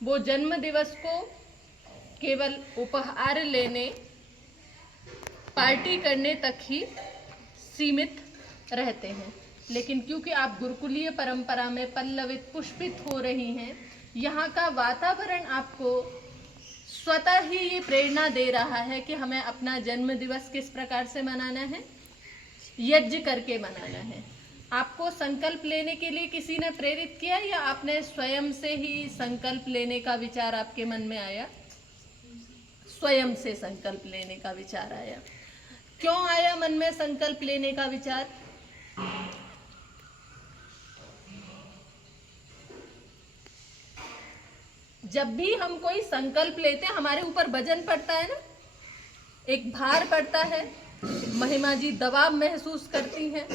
वो जन्म दिवस को केवल उपहार लेने, पार्टी करने तक ही सीमित रहते हैं। लेकिन क्योंकि आप गुरुकुलीय परंपरा में पल्लवित पुष्पित हो रही हैं, यहाँ का वातावरण आपको स्वतः ही ये प्रेरणा दे रहा है कि हमें अपना जन्म दिवस किस प्रकार से मनाना है, यज्ञ करके मनाना है। आपको संकल्प लेने के लिए किसी ने प्रेरित किया या आपने स्वयं से ही संकल्प लेने का विचार आपके मन में आया? स्वयं से संकल्प लेने का विचार आया। क्यों आया मन में संकल्प लेने का विचार? जब भी हम कोई संकल्प लेते हैं हमारे ऊपर वजन पड़ता है ना, एक भार पड़ता है, महिमा जी दबाव महसूस करती हैं।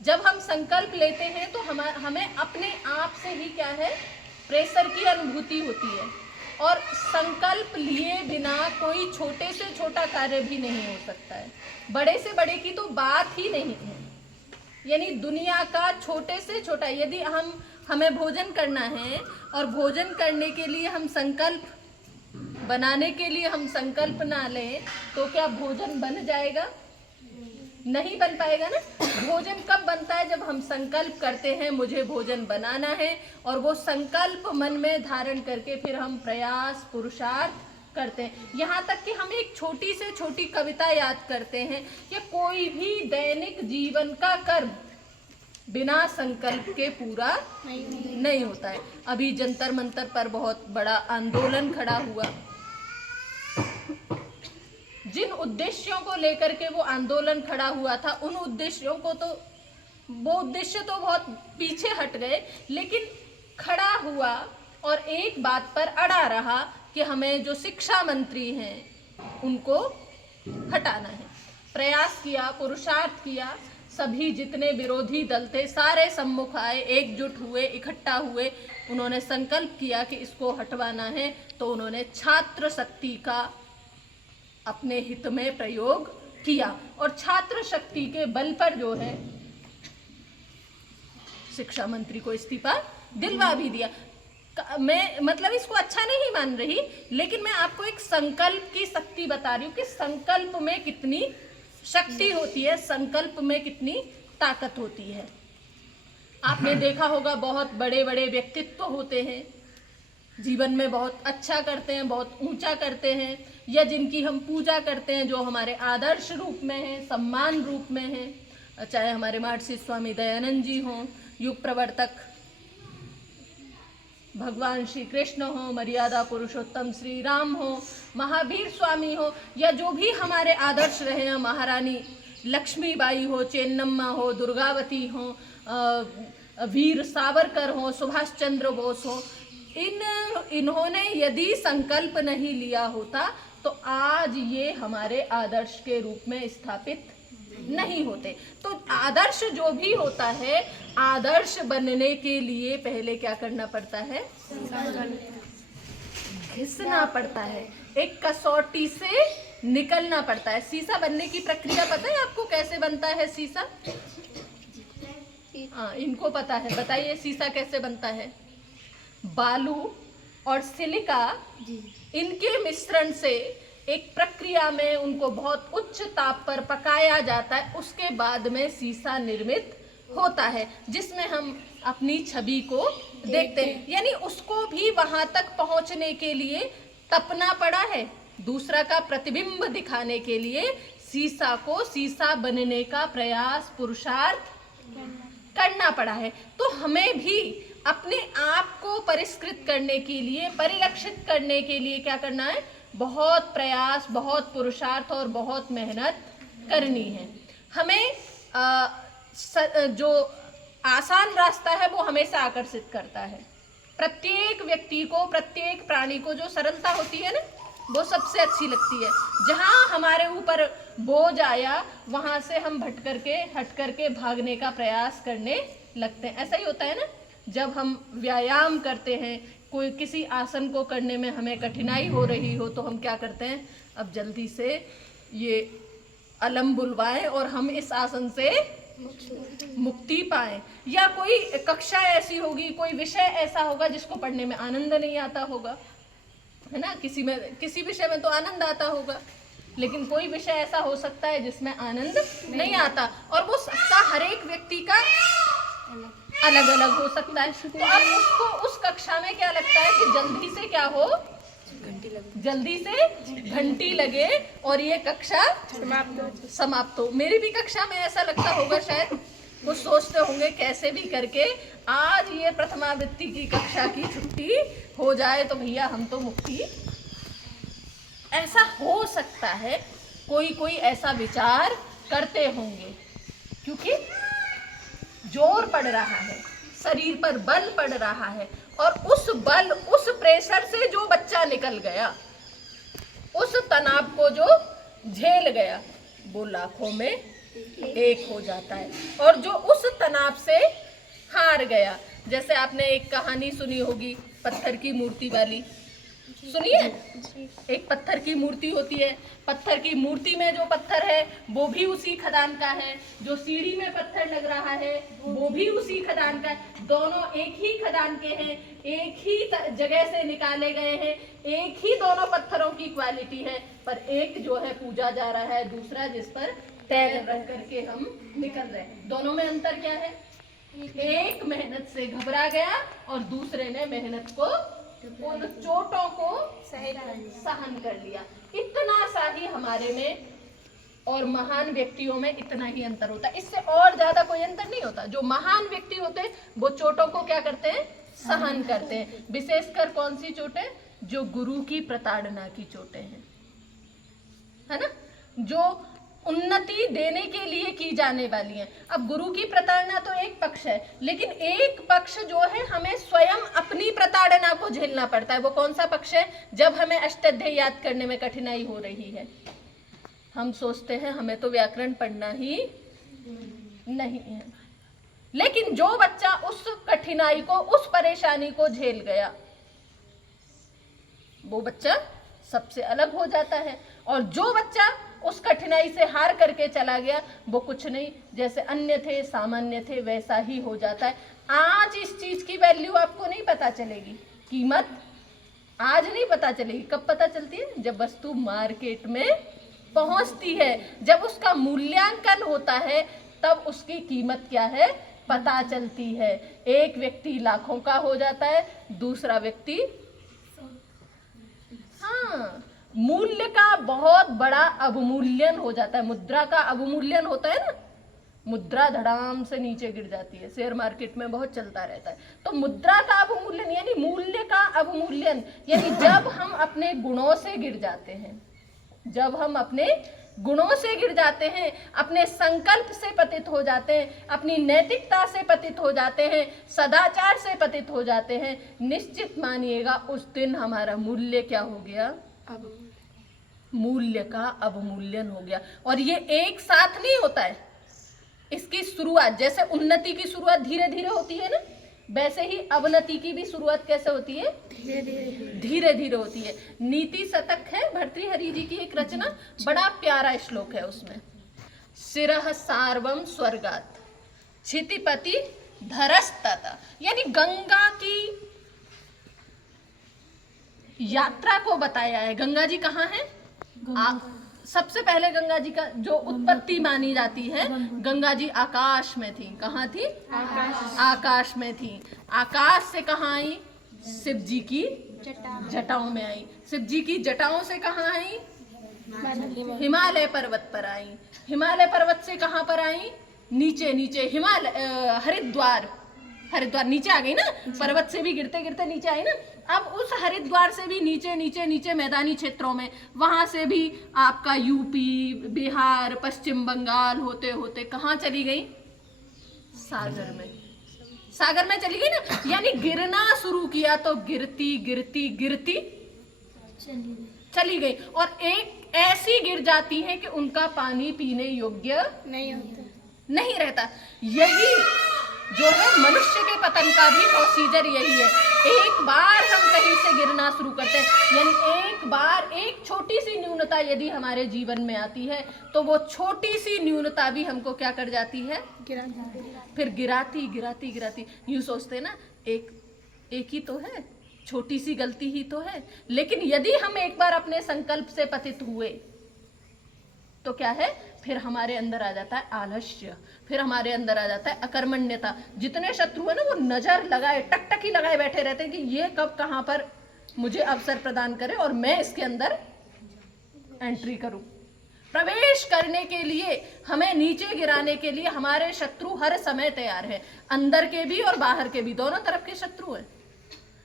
जब हम संकल्प लेते हैं तो हमें अपने आप से ही क्या है, प्रेशर की अनुभूति होती है। और संकल्प लिए बिना कोई छोटे से छोटा कार्य भी नहीं हो सकता है, बड़े से बड़े की तो बात ही नहीं है। यानी दुनिया का छोटे से छोटा, यदि हमें भोजन करना है और भोजन करने के लिए हम संकल्प बनाने के लिए हम संकल्प ना लें तो क्या भोजन बन जाएगा? नहीं बन पाएगा ना। भोजन कब बनता है? जब हम संकल्प करते हैं मुझे भोजन बनाना है, और वो संकल्प मन में धारण करके फिर हम प्रयास पुरुषार्थ करते हैं। यहाँ तक कि हम एक छोटी से छोटी कविता याद करते हैं कि कोई भी दैनिक जीवन का कर्म बिना संकल्प के पूरा नहीं होता है। अभी जंतर मंतर पर बहुत बड़ा आंदोलन खड़ा हुआ। जिन उद्देश्यों को लेकर के वो आंदोलन खड़ा हुआ था, उन उद्देश्यों को तो वो उद्देश्य तो बहुत पीछे हट गए, लेकिन खड़ा हुआ और एक बात पर अड़ा रहा कि हमें जो शिक्षा मंत्री हैं उनको हटाना है। प्रयास किया, पुरुषार्थ किया, सभी जितने विरोधी दल थे सारे सम्मुख आए, एकजुट हुए, इकट्ठा हुए। उन्होंने संकल्प किया कि इसको हटवाना है, तो उन्होंने छात्र शक्ति का अपने हित में प्रयोग किया और छात्र शक्ति के बल पर जो है शिक्षा मंत्री को इस्तीफा दिलवा भी दिया। मैं मतलब इसको अच्छा नहीं मान रही, लेकिन मैं आपको एक संकल्प की शक्ति बता रही हूँ कि संकल्प में कितनी शक्ति होती है, संकल्प में कितनी ताकत होती है। आपने देखा होगा बहुत बड़े बड़े व्यक्तित्व होते हैं, जीवन में बहुत अच्छा करते हैं, बहुत ऊंचा करते हैं, या जिनकी हम पूजा करते हैं, जो हमारे आदर्श रूप में हैं, सम्मान रूप में हैं। चाहे हमारे महर्षि स्वामी दयानंद जी हों, युग प्रवर्तक भगवान श्री कृष्ण हो, मर्यादा पुरुषोत्तम श्री राम हो, महावीर स्वामी हो, या जो भी हमारे आदर्श रहे हैं, महारानी लक्ष्मीबाई हो, चेन्नम्मा हो, दुर्गावती हो, वीर सावरकर हो, सुभाष चंद्र बोस हो, इन्होंने यदि संकल्प नहीं लिया होता तो आज ये हमारे आदर्श के रूप में स्थापित नहीं होते। तो आदर्श जो भी होता है, आदर्श बनने के लिए पहले क्या करना पड़ता है? घिसना पड़ता है, एक कसौटी से निकलना पड़ता है। शीशा बनने की प्रक्रिया पता है आपको कैसे बनता है शीशा? हाँ, इनको पता है, बताइए शीशा कैसे बनता है? बालू और सिलिका इनके मिश्रण से एक प्रक्रिया में उनको बहुत उच्च ताप पर पकाया जाता है, उसके बाद में शीशा निर्मित होता है, जिसमें हम अपनी छवि को देखते हैं। यानी उसको भी वहां तक पहुंचने के लिए तपना पड़ा है, दूसरा का प्रतिबिंब दिखाने के लिए शीशा को शीशा बनने का प्रयास पुरुषार्थ करना पड़ा है। तो हमें भी अपने आप को परिष्कृत करने के लिए, परिलक्षित करने के लिए क्या करना है? बहुत प्रयास, बहुत पुरुषार्थ और बहुत मेहनत करनी है। हमें जो आसान रास्ता है वो हमेशा आकर्षित करता है। प्रत्येक व्यक्ति को, प्रत्येक प्राणी को जो सरलता होती है ना, वो सबसे अच्छी लगती है। जहाँ हमारे ऊपर बोझ आया वहाँ से हम हट करके भागने का प्रयास करने लगते हैं। ऐसा ही होता है ना, जब हम व्यायाम करते हैं, कोई किसी आसन को करने में हमें कठिनाई हो रही हो तो हम क्या करते हैं? अब जल्दी से ये अलम बुलवाएं और हम इस आसन से मुक्ति पाए। या कोई कक्षा ऐसी होगी, कोई विषय ऐसा होगा जिसको पढ़ने में आनंद नहीं आता होगा, है ना। किसी विषय में तो आनंद आता होगा, लेकिन कोई विषय ऐसा हो सकता है जिसमें आनंद नहीं आता, और वो सबका हर एक व्यक्ति का अलग अलग हो सकता है। तो अब उसको उस कक्षा में क्या लगता है कि जल्दी से क्या हो, जल्दी से घंटी लगे और ये कक्षा समाप्त हो। मेरी भी कक्षा में ऐसा लगता होगा शायद, कुछ सोचते होंगे कैसे भी करके आज ये प्रथमावृत्ति की कक्षा की छुट्टी हो जाए तो भैया हम तो मुक्ति। ऐसा हो सकता है, कोई ऐसा विचार करते होंगे, क्योंकि जोर पड़ रहा है, शरीर पर बल पड़ रहा है, और उस बल, उस प्रेशर से जो बच्चा निकल गया, उस तनाव को जो झेल गया, वो लाखों में एक हो जाता है। और जो उस तनाव से हार गया, जैसे आपने एक कहानी सुनी होगी पत्थर की मूर्ति वाली, सुनिए। एक पत्थर की मूर्ति होती है, पत्थर की मूर्ति में जो पत्थर है वो भी उसी खदान का है, जो सीढ़ी में पत्थर लग रहा है वो भी उसी खदान का है, दोनों एक ही खदान के हैं, एक ही जगह से निकाले गए हैं, एक ही दोनों पत्थरों की क्वालिटी है, पर एक जो है पूजा जा रहा है, दूसरा जिस पर पैर रख करके हम निकल रहे हैं। दोनों में अंतर क्या है? एक मेहनत से घबरा गया और दूसरे ने मेहनत को, उन चोटों को सहन कर लिया। इतना सा ही हमारे में और महान व्यक्तियों में इतना ही अंतर होता है, इससे और ज्यादा कोई अंतर नहीं होता। जो महान व्यक्ति होते हैं वो चोटों को क्या करते हैं? सहन करते हैं। विशेषकर कौन सी चोटें? जो गुरु की प्रताड़ना की चोटें हैं, है ना, जो उन्नति देने के लिए की जाने वाली हैं। अब गुरु की प्रताड़ना तो एक पक्ष है, लेकिन एक पक्ष जो है हमें स्वयं अपनी प्रताड़ना को झेलना पड़ता है। वो कौन सा पक्ष है? जब हमें अष्टाध्यायी याद करने में कठिनाई हो रही है, हम सोचते हैं हमें तो व्याकरण पढ़ना ही नहीं है, लेकिन जो बच्चा उस कठिनाई को, उस परेशानी को झेल गया, वो बच्चा सबसे अलग हो जाता है। और जो बच्चा उस कठिनाई से हार करके चला गया, वो कुछ नहीं, जैसे अन्य थे, सामान्य थे, वैसा ही हो जाता है। आज इस चीज की वैल्यू आपको नहीं पता चलेगी, कीमत आज नहीं पता चलेगी। कब पता चलती है? जब वस्तु मार्केट में पहुंचती है, जब उसका मूल्यांकन होता है, तब उसकी कीमत क्या है पता चलती है। एक व्यक्ति लाखों का हो जाता है, दूसरा व्यक्ति, हाँ, मूल्य का बहुत बड़ा अवमूल्यन हो जाता है। मुद्रा का अवमूल्यन होता है ना, मुद्रा धड़ाम से नीचे गिर जाती है, शेयर मार्केट में बहुत चलता रहता है। तो मुद्रा का अवमूल्यन यानी मूल्य का अवमूल्यन, यानी जब हम अपने गुणों से गिर जाते हैं, जब हम अपने गुणों से गिर जाते हैं, अपने संकल्प से पतित हो जाते हैं, अपनी नैतिकता से पतित हो जाते हैं, सदाचार से पतित हो जाते हैं, निश्चित मानिएगा उस दिन हमारा मूल्य क्या हो गया? मूल्य का अवमूल्यन हो गया। और ये एक साथ नहीं होता है, इसकी शुरुआत, जैसे उन्नति की शुरुआत धीरे धीरे होती है ना, वैसे ही अवनति की भी शुरुआत कैसे होती है? धीरे धीरे होती है। नीति शतक है भर्तृहरि जी की एक रचना, बड़ा प्यारा श्लोक है उसमें, शिरः सार्वम स्वर्गात् क्षितिपति धरस्तत, यानी गंगा की यात्रा को बताया है। गंगा जी कहाँ है? सबसे पहले गंगा जी का जो उत्पत्ति मानी जाती है, गंगा जी आकाश में थी। कहाँ थी? आकाश में थी। आकाश से कहाँ आई? शिव जी की जटाओं में आई। शिव जी की जटाओं से कहाँ आई? हिमालय पर्वत पर आई। हिमालय पर्वत से कहाँ पर आई? नीचे नीचे हिमालय, हरिद्वार नीचे आ गई ना, पर्वत से भी गिरते गिरते नीचे आई ना। अब उस हरिद्वार से भी नीचे नीचे नीचे मैदानी क्षेत्रों में, वहां से भी आपका यूपी, बिहार, पश्चिम बंगाल होते होते कहाँ चली गई? सागर में। सागर में चली गई ना, यानी गिरना शुरू किया तो गिरती गिरती गिरती चली गई, और एक ऐसी गिर जाती है कि उनका पानी पीने योग्य नहीं रहता। जो है मनुष्य के पतन का भी प्रोसीजर यही है। एक बार हम कहीं से गिरना शुरू करते हैं, यानी एक बार एक छोटी सी न्यूनता यदि हमारे जीवन में आती है तो वो छोटी सी न्यूनता भी हमको क्या कर जाती है, फिर गिराती गिराती गिराती। यूँ सोचते हैं ना, एक ही तो है, छोटी सी गलती ही तो है, लेकिन यदि हम एक बार अपने संकल्प से पतित हुए तो क्या है, फिर हमारे अंदर आ जाता है आलस्य, फिर हमारे अंदर आ जाता है अकर्मण्यता। जितने शत्रु है ना, वो नजर लगाए, टकटकी लगाए बैठे रहते हैं कि ये कब कहाँ पर मुझे अवसर प्रदान करे और मैं इसके अंदर एंट्री करूं। प्रवेश करने के लिए, हमें नीचे गिराने के लिए हमारे शत्रु हर समय तैयार है, अंदर के भी और बाहर के भी, दोनों तरफ के शत्रु हैं।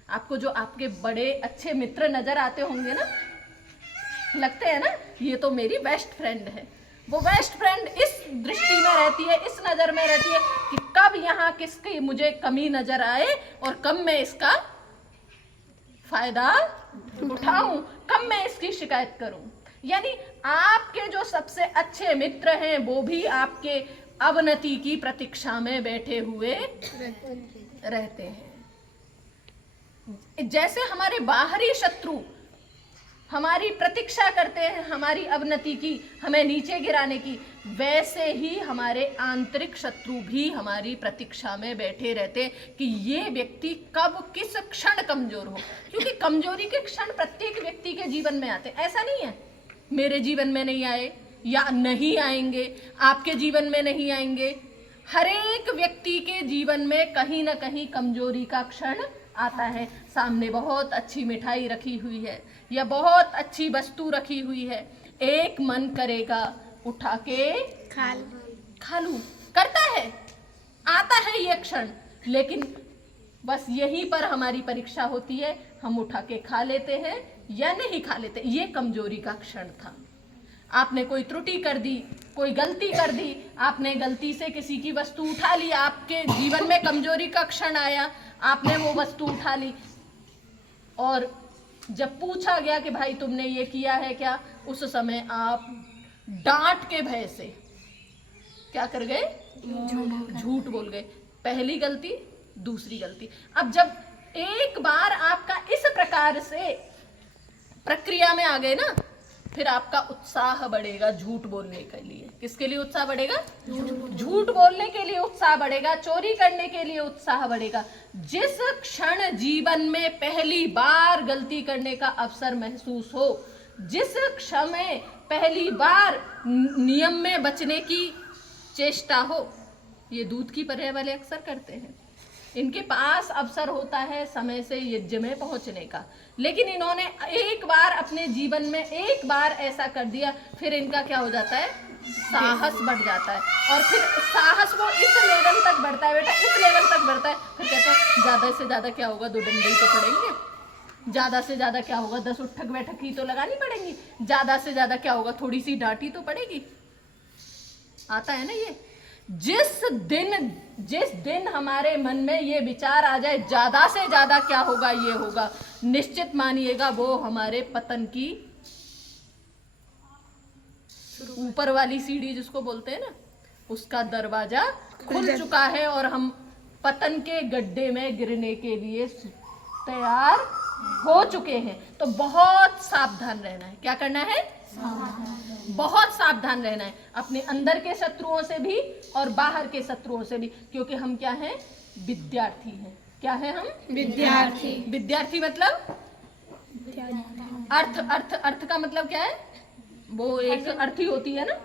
आपको जो आपके बड़े अच्छे मित्र नजर आते होंगे ना, लगते हैं ना ये तो मेरी बेस्ट फ्रेंड है, वो बेस्ट फ्रेंड इस दृष्टि में रहती है, इस नजर में रहती है कि कब यहाँ किसकी मुझे कमी नजर आए और कब मैं इसका फायदा उठाऊं, कब मैं इसकी शिकायत करूं। यानी आपके जो सबसे अच्छे मित्र हैं वो भी आपके अवनति की प्रतीक्षा में बैठे हुए रहते हैं। जैसे हमारे बाहरी शत्रु हमारी प्रतीक्षा करते हैं हमारी अवनति की, हमें नीचे गिराने की, वैसे ही हमारे आंतरिक शत्रु भी हमारी प्रतीक्षा में बैठे रहते हैं कि ये व्यक्ति कब किस क्षण कमजोर हो। क्योंकि कमजोरी के क्षण प्रत्येक व्यक्ति के जीवन में आते हैं। ऐसा नहीं है मेरे जीवन में नहीं आए या नहीं आएंगे, आपके जीवन में नहीं आएंगे। हर एक व्यक्ति के जीवन में कहीं ना कहीं कमजोरी का क्षण आता है। सामने बहुत अच्छी मिठाई रखी हुई है या बहुत अच्छी वस्तु रखी हुई है, एक मन करेगा उठा के खा लूं, करता है, आता है ये क्षण, लेकिन बस यहीं पर हमारी परीक्षा होती है, हम उठा के खा लेते हैं या नहीं खा लेते। ये कमजोरी का क्षण था। आपने कोई त्रुटि कर दी, कोई गलती कर दी, आपने गलती से किसी की वस्तु उठा ली, आपके जीवन में कमजोरी का क्षण आया, आपने वो वस्तु उठा ली और जब पूछा गया कि भाई तुमने ये किया है क्या, उस समय आप डांट के भय से क्या कर गए, झूठ बोल गए। पहली गलती, दूसरी गलती। अब जब एक बार आपका इस प्रकार से प्रक्रिया में आ गए ना, फिर आपका उत्साह बढ़ेगा झूठ बोलने के लिए। किसके लिए उत्साह बढ़ेगा? झूठ बोलने के लिए उत्साह बढ़ेगा, चोरी करने के लिए उत्साह बढ़ेगा। जिस क्षण जीवन में पहली बार गलती करने का अवसर महसूस हो, जिस क्षण में पहली बार नियम में बचने की चेष्टा हो, ये दूध की पर्याय वाले अक्सर करते हैं। इनके पास अवसर होता है समय से यज्ञ में पहुंचने का, लेकिन इन्होंने एक बार अपने जीवन में एक बार ऐसा कर दिया, फिर इनका क्या हो जाता है, साहस बढ़ जाता है। और फिर साहस वो इस लेवल तक बढ़ता है बेटा, इस लेवल तक बढ़ता है, फिर कहते हैं ज्यादा से ज्यादा क्या होगा, 2 डंडे ही तो पड़ेंगे, ज्यादा से ज्यादा क्या होगा, 10 उठक बैठक ही तो लगानी पड़ेंगी, ज्यादा से ज्यादा क्या होगा, थोड़ी सी डांटी तो पड़ेगी। आता है ना ये। जिस दिन हमारे मन में ये विचार आ जाए ज्यादा से ज्यादा क्या होगा, ये होगा, निश्चित मानिएगा वो हमारे पतन की ऊपर वाली सीढ़ी जिसको बोलते हैं ना, उसका दरवाजा खुल चुका है और हम पतन के गड्ढे में गिरने के लिए तैयार हो चुके हैं। तो बहुत सावधान रहना है। क्या करना है? बहुत सावधान रहना है, अपने अंदर के शत्रुओं से भी और बाहर के शत्रुओं से भी, क्योंकि हम क्या हैं, विद्यार्थी हैं। क्या है हम? विद्यार्थी। विद्यार्थी मतलब अर्थ का मतलब क्या है? वो एक अर्थी होती है ना,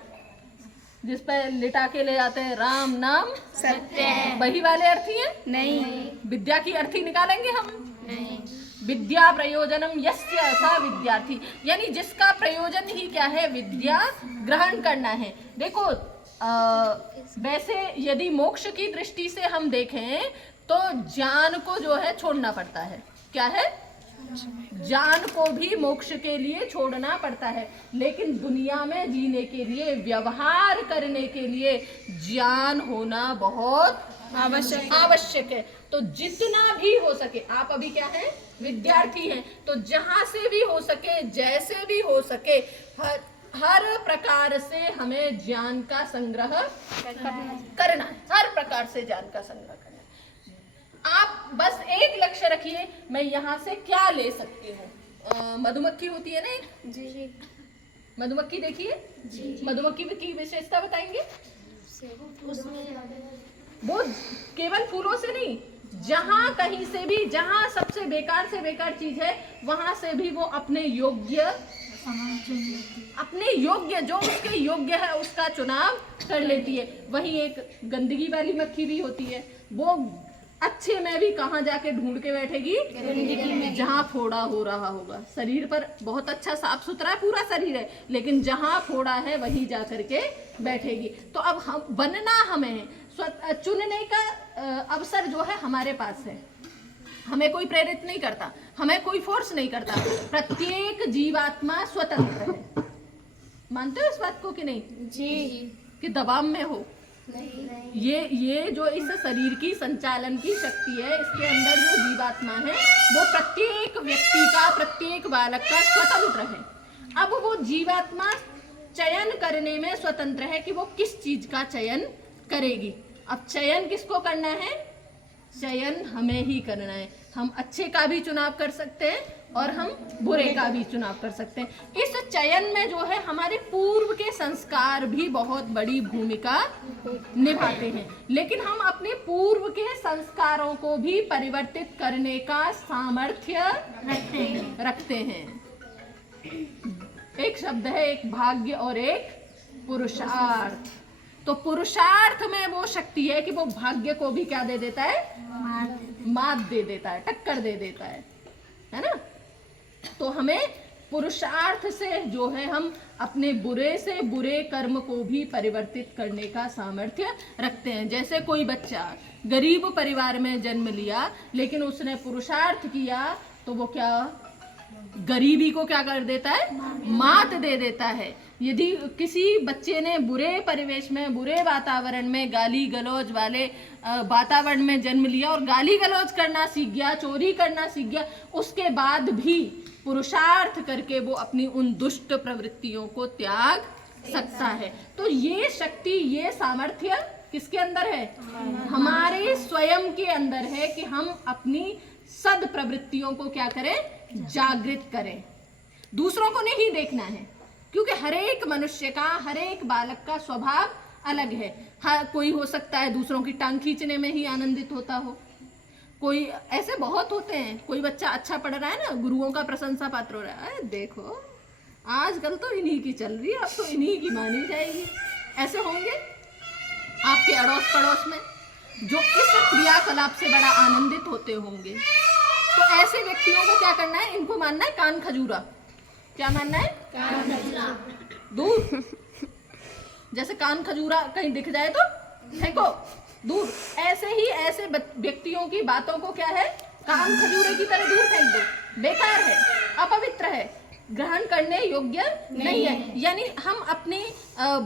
जिस पे लिटा के ले जाते हैं, राम नाम सत्य है। वही वाले अर्थी हैं? नहीं। विद्या की अर्थी निकालेंगे हम? नहीं। विद्या प्रयोजनम यस्य सा विद्यार्थी, यानी जिसका प्रयोजन ही क्या है, विद्या ग्रहण करना है। देखो वैसे यदि मोक्ष की दृष्टि से हम देखें तो ज्ञान को जो है छोड़ना पड़ता है। क्या है? ज्ञान को भी मोक्ष के लिए छोड़ना पड़ता है, लेकिन दुनिया में जीने के लिए, व्यवहार करने के लिए ज्ञान होना बहुत आवश्यक है। तो जितना भी हो सके, आप अभी क्या है, विद्यार्थी हैं, तो जहां से भी हो सके, जैसे भी हो सके, हर प्रकार से हमें ज्ञान का संग्रह करना है। हर प्रकार से ज्ञान का संग्रह करना है। आप बस एक लक्ष्य रखिए, मैं यहाँ से क्या ले सकती हूँ। मधुमक्खी होती है ना एक, जी मधुमक्खी देखिए, मधुमक्खी की विशेषता बताएंगे। वो केवल फूलों से नहीं, जहां कहीं से भी, जहां सबसे बेकार चीज है वहां से भी वो अपने योग्य जो उसके योग्य है उसका चुनाव कर लेती है। वही एक गंदगी वाली मक्खी भी होती है, वो अच्छे में भी कहाँ जाके ढूंढ के बैठेगी, गंदगी में, जहाँ फोड़ा हो रहा होगा। शरीर पर बहुत अच्छा साफ सुथरा पूरा शरीर है, लेकिन जहाँ फोड़ा है वहीं जा करके बैठेगी। तो अब हम बनना, हमें चुनने का अवसर जो है हमारे पास है। हमें कोई प्रेरित नहीं करता, हमें कोई फोर्स नहीं करता। प्रत्येक जीवात्मा स्वतंत्र है। मानते हो इस बात को कि नहीं? जी। कि दबाव में हो? नहीं। ये जो इस शरीर की संचालन की शक्ति है, इसके अंदर जो जीवात्मा है वो प्रत्येक व्यक्ति का, प्रत्येक बालक का स्वतंत्र है। अब वो जीवात्मा चयन करने में स्वतंत्र है कि वो किस चीज का चयन करेगी। अब चयन किसको करना है? चयन हमें ही करना है। हम अच्छे का भी चुनाव कर सकते हैं और हम बुरे का भी चुनाव कर सकते हैं। इस चयन में जो है हमारे पूर्व के संस्कार भी बहुत बड़ी भूमिका निभाते हैं, लेकिन हम अपने पूर्व के संस्कारों को भी परिवर्तित करने का सामर्थ्य रखते हैं। एक शब्द है, एक भाग्य और एक पुरुषार्थ। तो पुरुषार्थ में वो शक्ति है कि वो भाग्य को भी क्या दे देता है? मात दे देता है, टक्कर दे देता है ना? तो हमें पुरुषार्थ से जो है हम अपने बुरे से बुरे कर्म को भी परिवर्तित करने का सामर्थ्य रखते हैं। जैसे कोई बच्चा गरीब परिवार में जन्म लिया, लेकिन उसने पुरुषार्थ किया, तो वो क्या गरीबी को क्या कर देता है? मात दे देता है। यदि किसी बच्चे ने बुरे परिवेश में, बुरे वातावरण में, गाली गलौज वाले वातावरण में जन्म लिया और गाली गलौज करना सीख गया, चोरी करना सीख गया, उसके बाद भी पुरुषार्थ करके वो अपनी उन दुष्ट प्रवृत्तियों को त्याग सकता है। तो ये शक्ति, ये सामर्थ्य किसके अंदर है? हमारे स्वयं के अंदर है कि हम अपनी सद प्रवृत्तियों को क्या करें? जागृत करें। दूसरों को नहीं देखना है, क्योंकि हर एक मनुष्य का, हर एक बालक का स्वभाव अलग है। हर कोई हो सकता है दूसरों की टांग खींचने में ही आनंदित होता हो, कोई ऐसे बहुत होते हैं। कोई बच्चा अच्छा पढ़ रहा है ना, गुरुओं का प्रशंसा पात्र हो रहा है, देखो आजकल तो इन्हीं की चल रही है, अब तो इन्हीं की मानी जाएगी। ऐसे होंगे आपके अड़ोस पड़ोस में जो इस क्रियाकलाप से बड़ा आनंदित होते होंगे। तो ऐसे व्यक्तियों को क्या करना है? इनको मानना है कान खजूरा। क्या मानना है? कान खजूरा। दूर, जैसे कान खजूरा कहीं दिख जाए तो फेंको दूर। ऐसे ही ऐसे व्यक्तियों की बातों को क्या है? कान खजूरे की तरह दूर फेंक दो। बेकार है, अपवित्र है, ग्रहण करने योग्य नहीं है। यानी हम अपने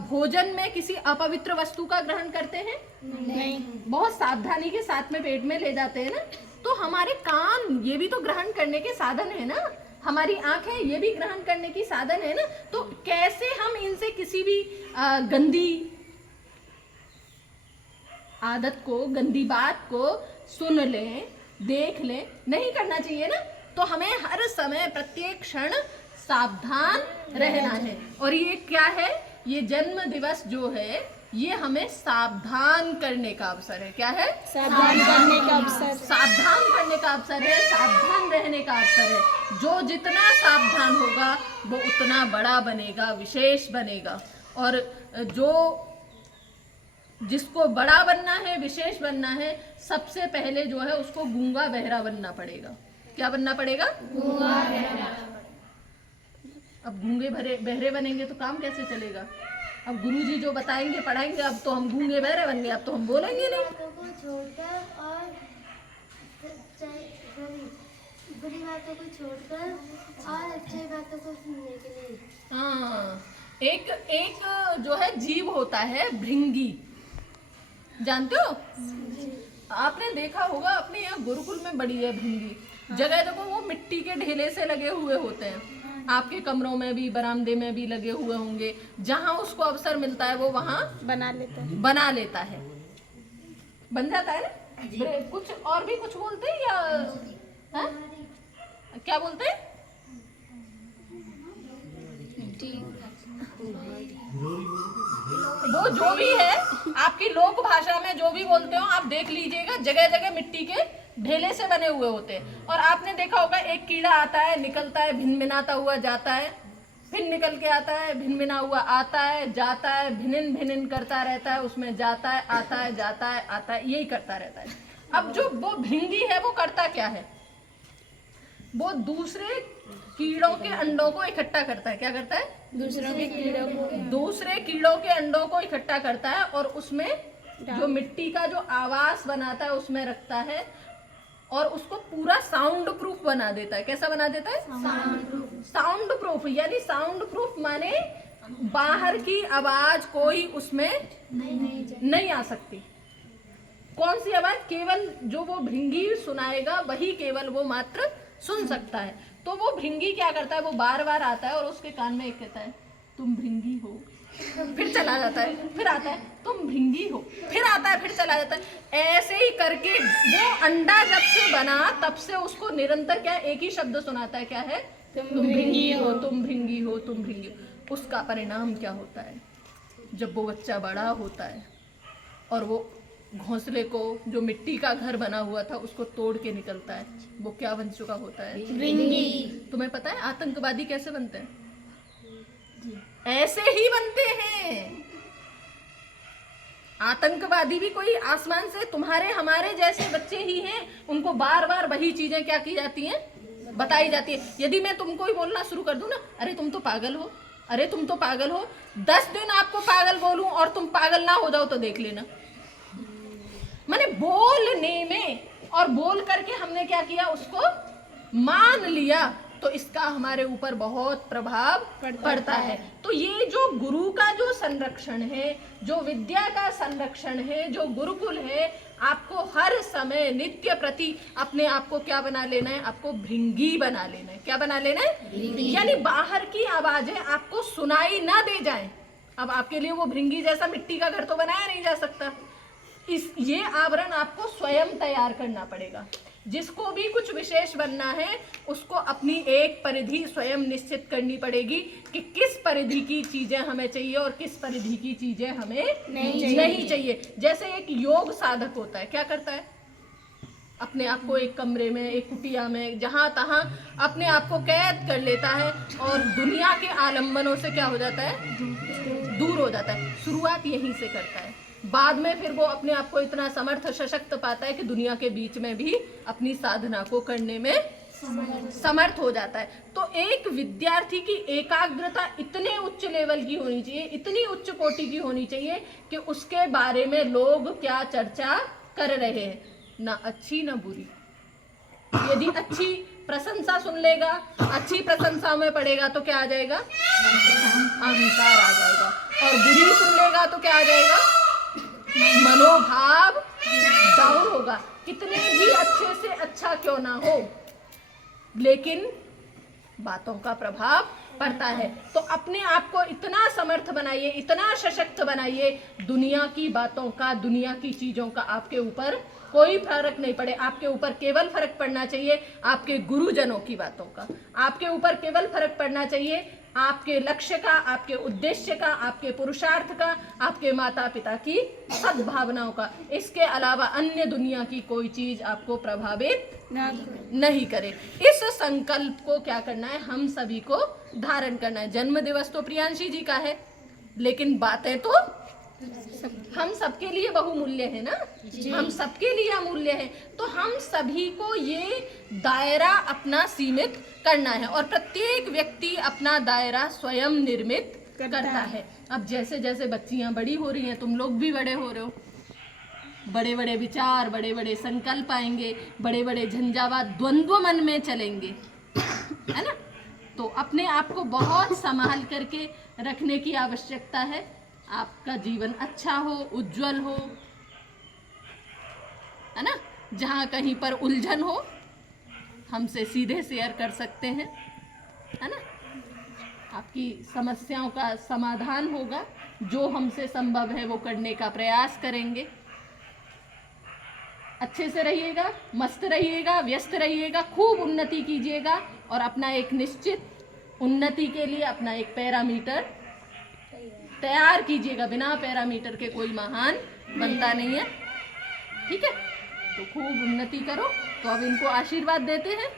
भोजन में किसी अपवित्र वस्तु का ग्रहण करते हैं? नहीं। बहुत सावधानी के साथ में पेट में ले जाते हैं ना। तो हमारे कान ये भी तो ग्रहण करने के साधन है ना, हमारी आंखें ये भी ग्रहण करने की साधन है ना। तो कैसे हम इनसे किसी भी गंदी आदत को, गंदी बात को सुन लें, देख लें? नहीं करना चाहिए ना। तो हमें हर समय, प्रत्येक क्षण सावधान रहना है। और ये क्या है? ये जन्म दिवस जो है ये हमें सावधान करने का अवसर है। क्या है? सावधान करने का अवसर। सावधान करने का अवसर है, सावधान रहने का अवसर है। जो जितना सावधान होगा वो उतना बड़ा बनेगा, विशेष बनेगा। और जिसको बड़ा बनना है, विशेष बनना है, सबसे पहले जो है उसको गूंगा बहरा बनना पड़ेगा। क्या बनना पड़ेगा? गूंगा बहरा। अब गूंगे बहरे बनेंगे तो काम कैसे चलेगा? अब गुरुजी जो बताएंगे, पढ़ाएंगे, अब तो हम गूंगे बहरे बन गए, अब तो हम बोलेंगे नहीं। बातों को छोड़कर और बुरी बातों को छोड़कर और अच्छी बातों को सुनने के लिए। हाँ, एक जो है जीव होता है भृंगी, जानते हो? आपने देखा होगा, अपने यहाँ गुरुकुल में बड़ी है भृंगी। जगह जगह वो मिट्टी के ढेले से लगे हुए होते हैं। आपके कमरों में भी, बरामदे में भी लगे हुए होंगे। जहां उसको अवसर मिलता है वो वहां बना लेता है, बन जाता है ना। कुछ और भी कुछ बोलते हैं या हाँ? क्या बोलते हैं? वो जो भी है आपकी लोक भाषा में जो भी बोलते हो आप देख लीजिएगा, जगह जगह मिट्टी के ढेले से बने हुए होते हैं। और आपने देखा होगा एक कीड़ा आता है, निकलता है, भिनभिनाता हुआ जाता है, फिर निकल के आता है, भिनभिना हुआ आता है, जाता है, भिनिन भिनिन करता रहता है, उसमें जाता है, आता है, जाता है, आता है, यही करता रहता है। अब जो वो भृंगी है वो करता क्या है? वो दूसरे कीड़ों के अंडों को इकट्ठा करता है। क्या करता है? दूसरे कीड़ों के अंडों को इकट्ठा करता है और उसमें जो मिट्टी का जो आवास बनाता है उसमें रखता है और उसको पूरा साउंड प्रूफ बना देता है। कैसा बना देता है? Sound proof. यानी साउंड प्रूफ माने बाहर की आवाज कोई उसमें नहीं आ सकती। कौन सी आवाज? केवल जो वो भृंगी सुनाएगा वही केवल वो मात्र सुन सकता है। तो वो भृंगी क्या करता है? वो बार बार आता है और उसके कान में एक कहता है तुम भृंगी हो, फिर चला जाता है, फिर आता है तुम भृंगी हो, फिर आता है, फिर चला जाता है। ऐसे ही करके वो अंडा जब से बना तब से उसको निरंतर क्या एक ही शब्द सुनाता है, क्या है? तुम भृंगी हो, तुम भृंगी हो, तुम भृंगी हो। उसका परिणाम क्या होता है? जब वो बच्चा बड़ा होता है और वो घोंसले को, जो मिट्टी का घर बना हुआ था, उसको तोड़ के निकलता है, वो क्या बन चुका होता है? भृंगी। तुम्हें पता है आतंकवादी कैसे बनते हैं? ऐसे ही बनते हैं। आतंकवादी भी कोई आसमान से तुम्हारे हमारे जैसे बच्चे ही हैं। उनको बार बार वही चीजें क्या की जाती हैं? बताई जाती है। यदि मैं तुमको ही बोलना शुरू कर दूं ना, अरे तुम तो पागल हो, अरे तुम तो पागल हो, 10 दिन आपको पागल बोलूं और तुम पागल ना हो जाओ तो देख लेना। माने बोलने में और बोल करके हमने क्या किया? उसको मान लिया, तो इसका हमारे ऊपर बहुत प्रभाव पड़ता है। तो ये जो गुरु का जो संरक्षण है, जो विद्या का संरक्षण है, जो गुरुकुल है, आपको हर समय नित्य प्रति अपने आप को क्या बना लेना है? आपको भृंगी बना लेना है। क्या बना लेना है? यानी बाहर की आवाजें आपको सुनाई ना दे जाएं। अब आपके लिए वो भृंगी जैसा मिट्टी का घर तो बनाया नहीं जा सकता। ये आवरण आपको स्वयं तैयार करना पड़ेगा। जिसको भी कुछ विशेष बनना है उसको अपनी एक परिधि स्वयं निश्चित करनी पड़ेगी कि किस परिधि की चीजें हमें चाहिए और किस परिधि की चीजें हमें नहीं चाहिए। जैसे एक योग साधक होता है, क्या करता है? अपने आप को एक कमरे में, एक कुटिया में, जहां तहां अपने आप को कैद कर लेता है और दुनिया के आलंबनों से क्या हो जाता है? दूर हो जाता है। शुरुआत यहीं से करता है, बाद में फिर वो अपने आप को इतना समर्थ सशक्त पाता है कि दुनिया के बीच में भी अपनी साधना को करने में समर्थ हो जाता है। तो एक विद्यार्थी की एकाग्रता इतने उच्च लेवल की होनी चाहिए, इतनी उच्च कोटि की होनी चाहिए कि उसके बारे में लोग क्या चर्चा कर रहे हैं, ना अच्छी ना बुरी। यदि अच्छी प्रशंसा सुन लेगा, अच्छी प्रशंसा में पड़ेगा तो क्या आ जाएगा? अहंकार आ जाएगा। और बुरी सुन लेगा तो क्या आ जाएगा? मनोभाव डाउन होगा। कितने भी अच्छे से अच्छा क्यों ना हो, लेकिन बातों का प्रभाव पड़ता है। तो अपने आप को इतना समर्थ बनाइए, इतना सशक्त बनाइए, दुनिया की बातों का, दुनिया की चीजों का आपके ऊपर कोई फर्क नहीं पड़े। आपके ऊपर केवल फर्क पड़ना चाहिए आपके गुरुजनों की बातों का। आपके ऊपर केवल फर्क पड़ना चाहिए आपके लक्ष्य का, आपके उद्देश्य का, आपके पुरुषार्थ का, आपके माता पिता की सद्भावनाओं का। इसके अलावा अन्य दुनिया की कोई चीज आपको प्रभावित नहीं करे। इस संकल्प को क्या करना है? हम सभी को धारण करना है। जन्म दिवस तो प्रियांशी जी का है, लेकिन बातें तो हम सबके लिए बहुमूल्य है ना, हम सबके लिए अमूल्य है। तो हम सभी को ये दायरा अपना सीमित करना है और प्रत्येक व्यक्ति अपना दायरा स्वयं निर्मित करता है। अब जैसे जैसे बच्चियां बड़ी हो रही हैं, तुम लोग भी बड़े हो रहे हो, बड़े बड़े विचार, बड़े बड़े संकल्प आएंगे, बड़े बड़े झंझावात, द्वंद्व मन में चलेंगे, है ना। तो अपने आप को बहुत संभाल करके रखने की आवश्यकता है। आपका जीवन अच्छा हो, उज्जवल हो, है ना। जहाँ कहीं पर उलझन हो हमसे सीधे शेयर कर सकते हैं, है ना। आपकी समस्याओं का समाधान होगा। जो हमसे संभव है वो करने का प्रयास करेंगे। अच्छे से रहिएगा, मस्त रहिएगा, व्यस्त रहिएगा, खूब उन्नति कीजिएगा और अपना एक निश्चित उन्नति के लिए अपना एक पैरामीटर तैयार कीजिएगा। बिना पैरामीटर के कोई महान बनता नहीं है। ठीक है, तो खूब उन्नति करो। तो अब इनको आशीर्वाद देते हैं।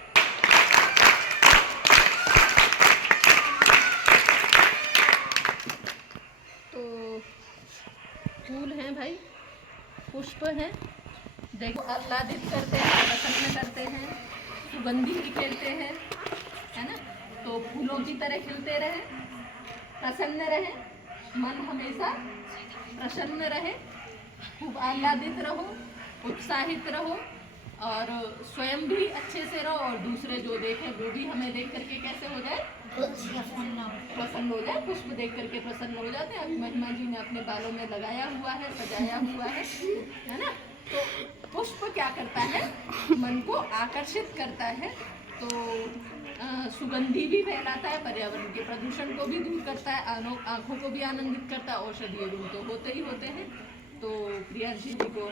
तो फूल हैं भाई, पुष्प हैं, देखो आह्लादित करते हैं, प्रसन्न करते हैं, सुगंधी खेलते हैं, है ना। तो फूलों की तरह खिलते रहे, प्रसन्न रहे, मन हमेशा प्रसन्न रहे, खूब आह्लादित रहो, उत्साहित रहो और स्वयं भी अच्छे से रहो और दूसरे जो देखे वो भी हमें देख करके कैसे हो जाए, प्रसन्न हो जाए। पुष्प देख करके प्रसन्न हो जाते हैं। अभी महिमा जी ने अपने बालों में लगाया हुआ है, सजाया हुआ है ना। तो पुष्प क्या करता है, मन को आकर्षित करता है। तो सुगंधी भी फैलाता है, पर्यावरण के प्रदूषण को भी दूर करता है, आँखों को भी आनंदित करता है। औषधीय गुण तो होते ही होते हैं। तो प्रियांशी जी को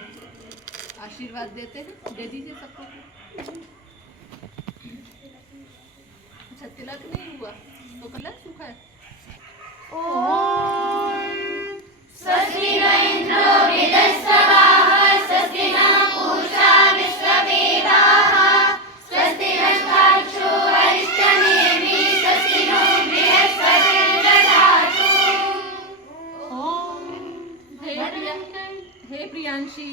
आशीर्वाद देते हैं, दे दीजिए सबको। अच्छा, तिलक नहीं हुआ तो कलर सूखा है। स्वस्ति न इंद्रो वृद्धश्रवाः स्वस्ति न पूषा विश्ववेदाः स्वस्ति नस्तार्क्ष्यो अरिष्टनेमिः स्वस्ति नो बृहस्पतिर्दधातु। हे प्रियांशी,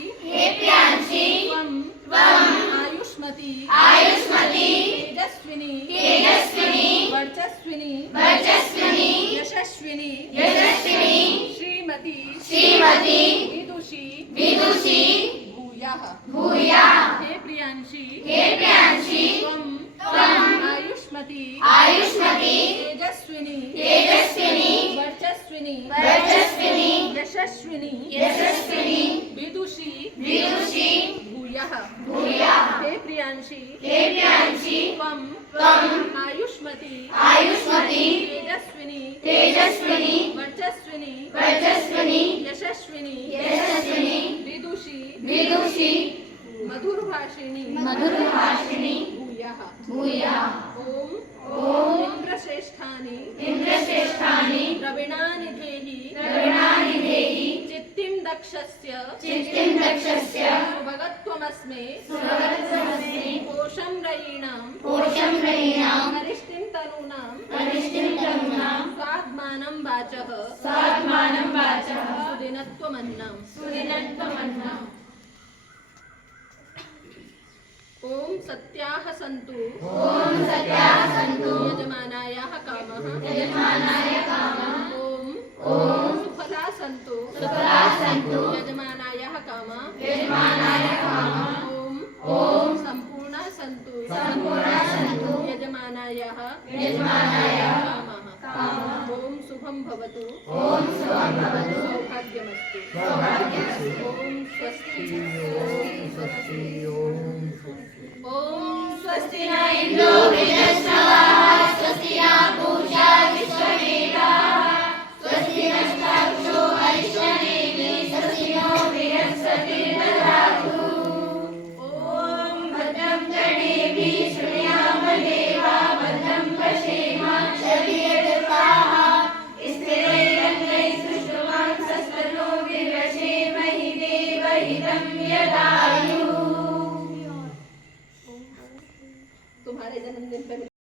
त्वं आयुष्मती, तेजस्विनी, वर्चस्विनी, यशस्विनी, श्रीमती, विदुषी, भूयाः। हे प्रियांशी, त्वं आयुष्मती, तेजस्विनी, वर्चस्विनी, यशस्विनी, विदुषी, भूयाः। हे प्रियांशी, त्वं आयुष्मती, तेजस्विनी, वर्चस्विनी, यशस्विनी, विदुषी, मधुरभाषिणी, भूयाः। ओम इंद्रश्रेष्ठानि, द्रविणानि देहि, चित्तिं दक्षस्य, सुभगत्वमस्मे, कोशं रयीणां, हरिष्टिं तनूनां, स्वात्मानं वाचः, सुदिनत्वमन्नम्। ओम सत्याः सन्तु, यजमानायाः कामः, ओम सुफला सन्तु, यजमानायाः कामः, ओम सम्पूर्णा सन्तु, यजमानायाः कामः। ओम शुभं भवतु, सौभाग्यमस्तु। ओम स्वस्ति। ओम स्वस्ति न इंद्रो वृद्धश्रवाः